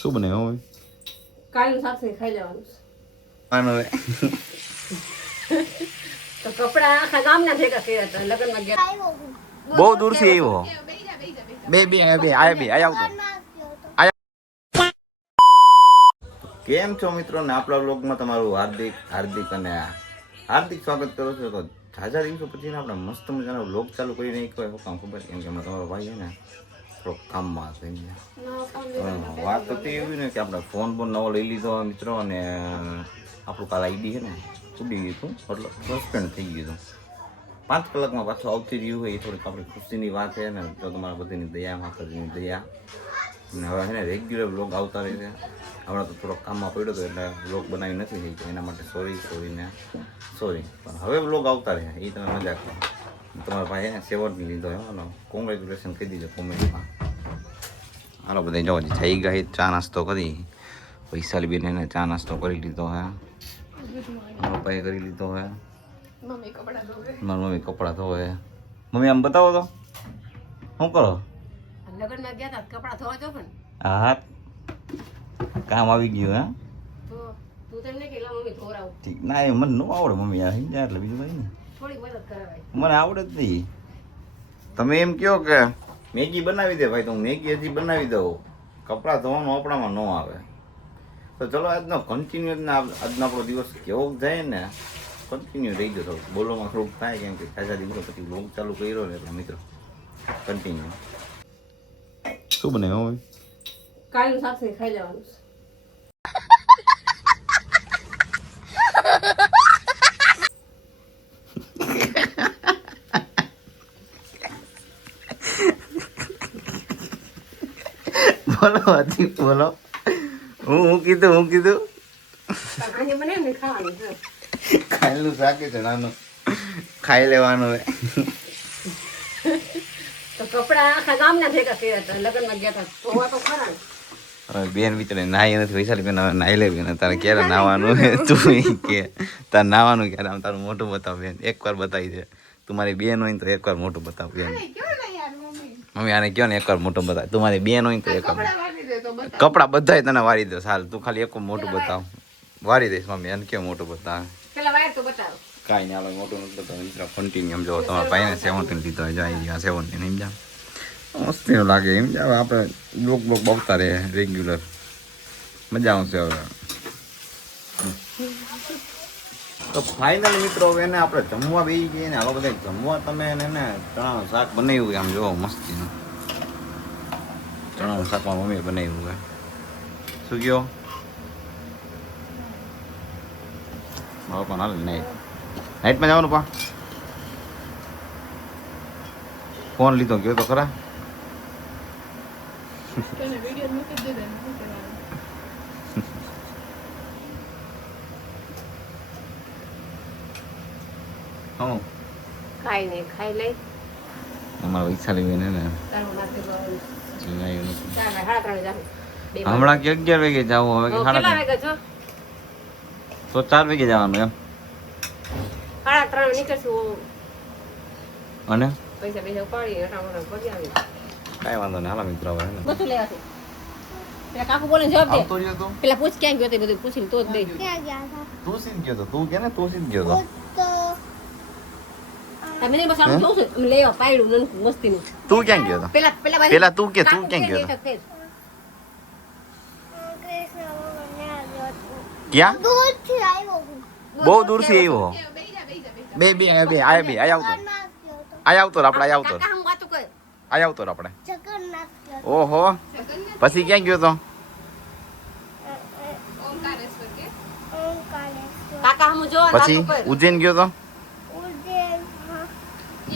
શું બનાવ્યું હવે? કાલનું શાક છે, ખાઈ લેવાનું છે. આનો હવે તો કપડા આખા ગામના ભેગા કર્યા હતા લગ્નમાં ગયા. બહુ દૂરથી આવ્યો. બે આયા આવતો. કેમ છો મિત્રો ને આપણા વ્લોગમાં તમારું હાર્દિક અને હાર્દિક સ્વાગત કરું છું. તો ઝાઝા દિવસો પછી આપણે મસ્ત મજાનો વ્લોગ ચાલુ કરીને એક વાર કામ ખબર કેમ કે હમણાં તમારો ભાઈ છે ને થોડોક કામમાં હશે. વાત તો તે એવી ને કે આપણે ફોન નવો લઈ લીધો મિત્રો, અને આપણું કાલ આઈડી છે ને ઉડી ગયું હતું, એટલે સસ્પેન્ડ થઈ ગયું હતું. 5 કલાકમાં પાછું આવતી રહ્યું હોય એ થોડીક આપણી ખુશીની વાત છે ને. જો તમારા બધીની દયા, માતાજીની દયા, અને હવે છે ને રેગ્યુલર વ્લોગ આવતા રહે છે. હમણાં તો થોડોક કામમાં પડ્યો હતો એટલે વ્લોગ બનાવી નથી થઈ ગયો, એના માટે સોરી. પણ હવે વ્લોગ આવતા રહે એ તમે મજા કરો. તમારા ભાઈ એને સેવર્ડ લીધો એનો કોંગ્રેચ્યુલેશન કહી દીધો કોમેન્ટમાં. હાલો બધા જો જઈ ગઈ ચા નાસ્તો કરી. વૈશાલી બેન એને ચા નાસ્તો કરી લીધો હે, પપ્પાએ કરી લીધો હે, મારી મમ્મી કપડાં ધોવે. મમ્મી આમ બતાવો તો શું કરો? લગ્નમાં ગયા હતા કપડા ધોવા જો પણ હા કામ આવી ગયું હે. તો તું તેમને કે મમ્મી ધોરાવ ઠીક ના એ મને ન આવડે મમ્મી યાર સમજ્યા એટલે બીજું કઈ ને થોડી મદદ કરાવાય. મને આવડે જ નહીં. તમે એમ કહો કે મેગી બનાવી દે ભાઈ, તો હું મેગી હજી બનાવી દઉં. કપડાં ધોવાનું આપણામાં ન આવે. તો ચલો આજનો કન્ટિન્યુ આજનો આપણો દિવસ કેવો જાય ને કન્ટિન્યુ રહી જતો. બોલવામાં થોડુંક થાય કેમ કે ખાસા દિવસો પછી વ્લોગ ચાલુ કર્યો ને એટલે મિત્રો કન્ટિન્યુ. શું બનાવ્યું હવે? કાલનું શાક છે, ખાઈ લેવાનું છે. બોલો હજી બોલો. હું કીધું આજે મને એમને ખાવાનું છે. ખાયેલું શાકે છે નાનું, ખાઈ લેવાનું હોય. તો કપડા આખા ગામના ભેગા કર્યા હતા લગ્નમાં ગયા હતા ધોવા તો ખરા ને. હવે બેન વિચારે નાહી નથી. વૈશાલી બેન હવે નાહી લે બેન. તારે ક્યારે નાવાનું તું કે તારે નાવાનું ક્યારે? આમ તારું મોટું બતાવ બેન, એકવાર બતાવી દે. તું મારી બેન હોય તો એકવાર મોટું બતાવ બેન. મમ્મી આને કયો ને એકવાર મોટું બતાવ. તું મારી બેન હોય તો એકવાર કપડા બધા તને વારી દો. સાલ તું ખાલી એક મોટું બતાવ. વારી દઈશ મમ્મી એને કેવું મોટું બતાવ. પેલા વાયર તો બતાવો. કાંઈ નહીં હાલો મોટું નથી બતાવ. મિત્રો કન્ટિન્યુ એમ જો તમારા ભાઈને 17 લીધો હોય જાય 17 એમ જા મસ્તીનું લાગે એમ જ. હવે આપણે બ્લોક બવતા રહે રેગ્યુલર, મજા આવશે હવે. તો ફાઇનલી મિત્રો હવે એને આપણે જમવા બેસી જઈએ ને. હાલો બધા જમવા. તમે એને ચણાનું શાક બનાવ્યું આમ જોવો મસ્તીનું. ચણાનું શાકમાં મમ્મીએ બનાવ્યું હોય. શું કહો? મારો પણ હાલ નાઇટમાં જવાનું પા. ફોન લીધો ગયો તો ખરા. હું ખાઈ નહીં ખાઈ લઈ અમારા વૈશાલી બેન ને તારું નાખી દેવાનું. જણાયું નથી. ચાલ ભાઈ 3:30 જાવ. હમણાં કે 11 વાગે જાવ. હવે કે કેટલા 3:30 વાગે છો? તો 4 વાગે જવાનું એમ. 3:30 નીકળશું. અને પૈસા ઉપાડી મોટા કરી આવી કાંઈ વાંધો નહીં. હાલો મિત્રો હવે બધું લેવાશે. પેલા કાકુ બોલે જવાબ દે. આવતો રહ્યો તું. પેલા પૂછ ક્યાં ગયો તે બધું પૂછીને તો જ દે. તું સીધ ગયો તો. તું કે ને તું સીધ ગયો તો. તમે ને બસ આમ જોઉં છું આમ લેવા પાડ્યું નનકું મસ્તીનું. તું ક્યાં ગયો તો? પેલા તું કે તું ક્યાં ગયો તો? ક્યાં? બહુ દૂરથી આવ્યો. બે આયા આવતો આપણે ઓહો. પછી ક્યાં ગયો તો? પછી ઉજ્જૈન ગયો તો.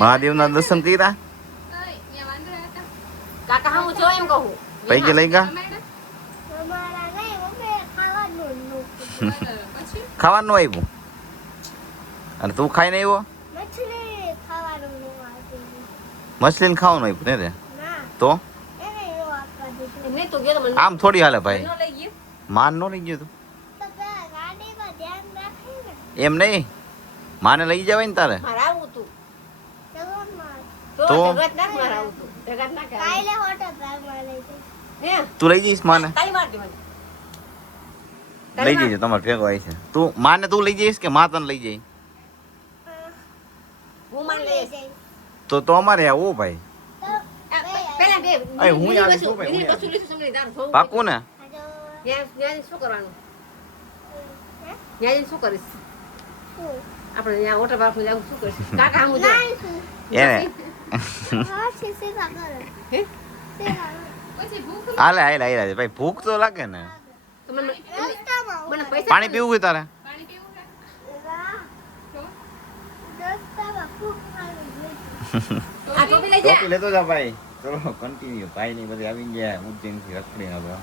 મહાદેવના દર્શન કર્યા. પૈકી લઈ ગયા. ખાવાનું આવ્યું અને તું ખાઈને આવ્યો. મછલી ખાવાનું આપ્યું ને રે. તો આમ થોડી હાલે ભાઈ. માન નો લઈ ગયો તું એમ નહીં. માને લઈ જવાય ને તારે. તો હે તું લઈ જઈશ માને તાળી મારતી મને લઈ જઈશ તમારે ભેગો આવી છે તું માને તું લઈ જઈશ કે મા તને લઈ જઈ હું માન લઈશ તો અમારે આવો ભાઈ પેલા બે અય હું આવી છું ભાઈ, હું મિની આવી. વસૂલી સંગણી દાર થવું પાકું ને ત્યાં શું કરવાનું ત્યાં શું કરીશ આપણે ત્યાં વોટર પાર્ક જવું શું કરીશ કાકા હું એને હાલે હાલે હાલે ભાઈ ભૂખ તો લાગે ને મને પૈસા પાણી પીવું હોય તારે આ ટોપી લઈ જા ટોપી લેતો જા ભાઈ ચલો કન્ટિન્યુ ભાઈ ની બધી આવી ગયા ઉજ્જૈન થી રખડી હવે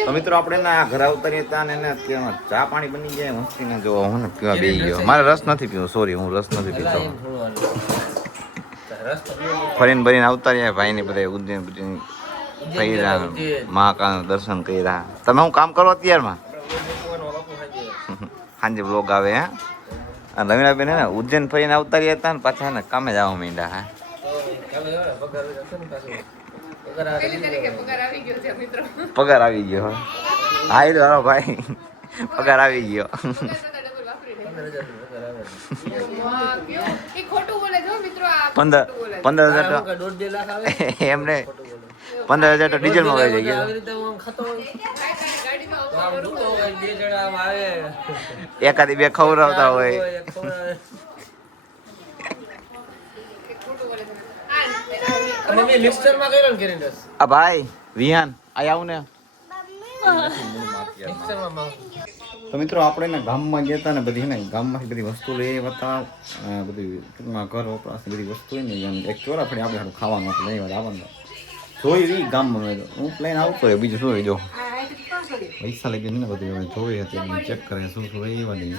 તો મિત્રો આપણે ના ઘર ઉતરી હતા ને એને ત્યાં ચા પાણી બની જાય મસ્તી ને જો હું ને પીવા બેસી ગયો મારે રસ નથી પીવો સોરી હું રસ નથી પીતો ફરીને ભરીને આવતા રહ્યા ભાઈ ને બધા ઉજ્જૈન કર્યા મહાકાળ દર્શન કર્યા તમે હું કામ કરો અત્યારમાં સાંજે બ્લોગ આવે હે આ રવિનાબેન હે ને ઉજ્જૈન ફરીને આવતા રહ્યા હતા ને પાછા ને કામે જવા માંડ્યા હા પગાર આવી ગયો હા એ તો ભાઈ પગાર આવી ગયો 15,000 એમને 15,000 તો ડીઝલ માં વહી જાય એકાદી બે ખવડાવતા હોય આ ભાઈ વિહાન આ આવું ને તો મિત્રો આપણે ને ગામમાં ગયા હતા ને બધી ને ગામમાંથી બધી વસ્તુ લઈ હતા બધી ટૂંકમાં ઘર વપરાશ બધી વસ્તુ હોય ને એમ એક ચોરા ફરી આપણે સારું ખાવાનું હતું લઈ આવવાનું જોઈ રહી ગામમાં મેં હું પ્લેન આવતો રહ્યો બીજું શું જો પૈસા લઈ ગયા ને બધું હવે જોઈ હતી ચેક કરે શું શું એ બધી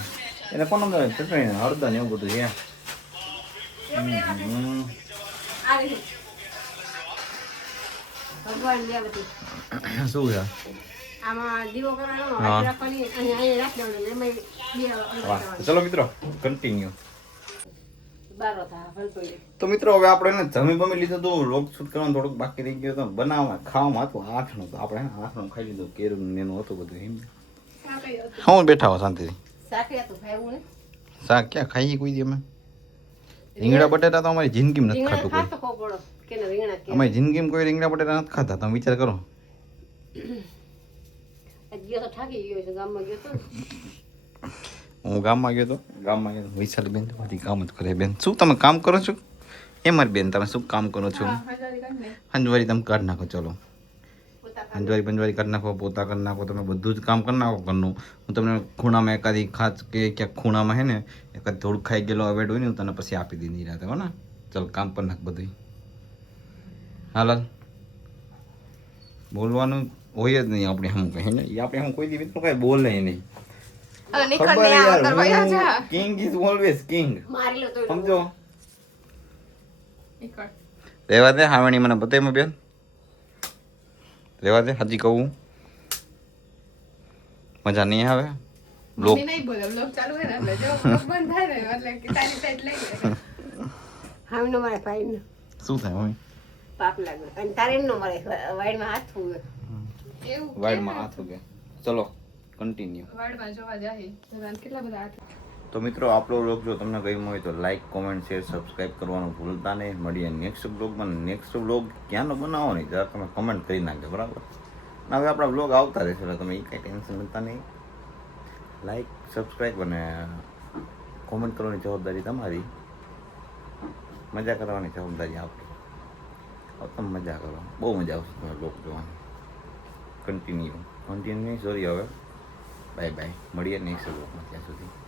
એને કોણ ચટણી હળદર ને એવું બધું છે ભગવાન દેવતી શું છે આમાં દીવો કરવાનો હા. હાથ રાખવાની અને અહીંયા રાખી દેવાનું એમાં બે વાહ ચલો મિત્રો કન્ટિન્યુ બારો થાય ભલતો તો મિત્રો હવે આપણે જમી બમી લીધું તો લોક શૂટ કરવાનું થોડુંક બાકી રહી ગયું તો બનાવવા ખાવામાં હતું આઠનું તો આપણે આઠનું ખાઈ લીધું કેરું ને એનું હતું બધું એમ હું બેઠા હો શાંતિથી સાકરી હતું ખાવું ને શાક ક્યાં ખાઈએ કોઈ દી અમે રીંગણા બટેટા તો અમારી જિંદગીમાં નથી રીંગણા ખાતું કોઈ ખાતો ખબર પડો કે ને રીંગણા કે અમારી જિંદગીમાં કોઈ રીંગણા બટેટા નથી ખાતા તમે વિચાર કરો ગયો તો થાકી ગયો છે ગામમાં ગયો તો હું ગામમાં ગયો તો વિશાલ બેન તો બધી કામ જ કરે બેન શું તમે કામ કરો છો એ મારી બેન તમે શું કામ કરો છો હંજવારી તમે કાઢ નાખો ચલો હંજવારી પંજવારી કાઢી નાખો પોતા કરી નાખો તમે બધું જ કામ કરી નાખો ઘરનું હું તમને ખૂણામાં એકાદી ખાસ કે ક્યાંક ખૂણામાં હે ને એકાદ થોડુંક ખાઈ ગયેલો અવેડ હોય ને હું તને પછી આપી દીધી રાતે હો ને ચલ કામ કરી નાખ બધું હાલ બોલવાનું હોય જ નહીં આપણે હમ કહે ને એ આપણે હમ કોઈ દી મિત્રો કઈ બોલે નહીં ખબર યાર કિંગ ઇઝ ઓલવેઝ કિંગ મારી લો તો સમજો રેવા દે હાવણી મને બતાવી બેન રેવા દે હજી કહું મજા નહીં આવે બ્લોગ હામીનો મારે ભાઈનો શું થાય મમ્મી પાપ લાગે અને તારે નો મારે વાઈડમાં હાથ ફૂવે વાઈડમાં હાથ ઉગે ચલો કન્ટિન્યુ તો મિત્રો આપણો બ્લોગ જો તમને ગમ્યો હોય તો લાઈક કોમેન્ટ શેર સબસ્ક્રાઇબ કરવાનું ભૂલતા નહીં મળીએ નેક્સ્ટ બ્લોગમાં નેક્સ્ટ બ્લોગ ક્યાંનો બનાવો નહીં જરા તમે કમેન્ટ કરી નાખજો બરાબર ને હવે આપણા બ્લોગ આવતા રહેશે એટલે તમે એ કાંઈ ટેન્શન લેતા નહીં લાઈક સબસ્ક્રાઇબ અને કોમેન્ટ કરવાની જવાબદારી તમારી મજા કરવાની જવાબદારી આપણી હવે તમે મજા કરો બહુ મજા આવશે તમે બ્લોગ જોવાની કન્ટિન્યુ નહીં સોરી હવે બાય બાય મળીએ નેક્સ્ટ બ્લોગમાં ત્યાં સુધી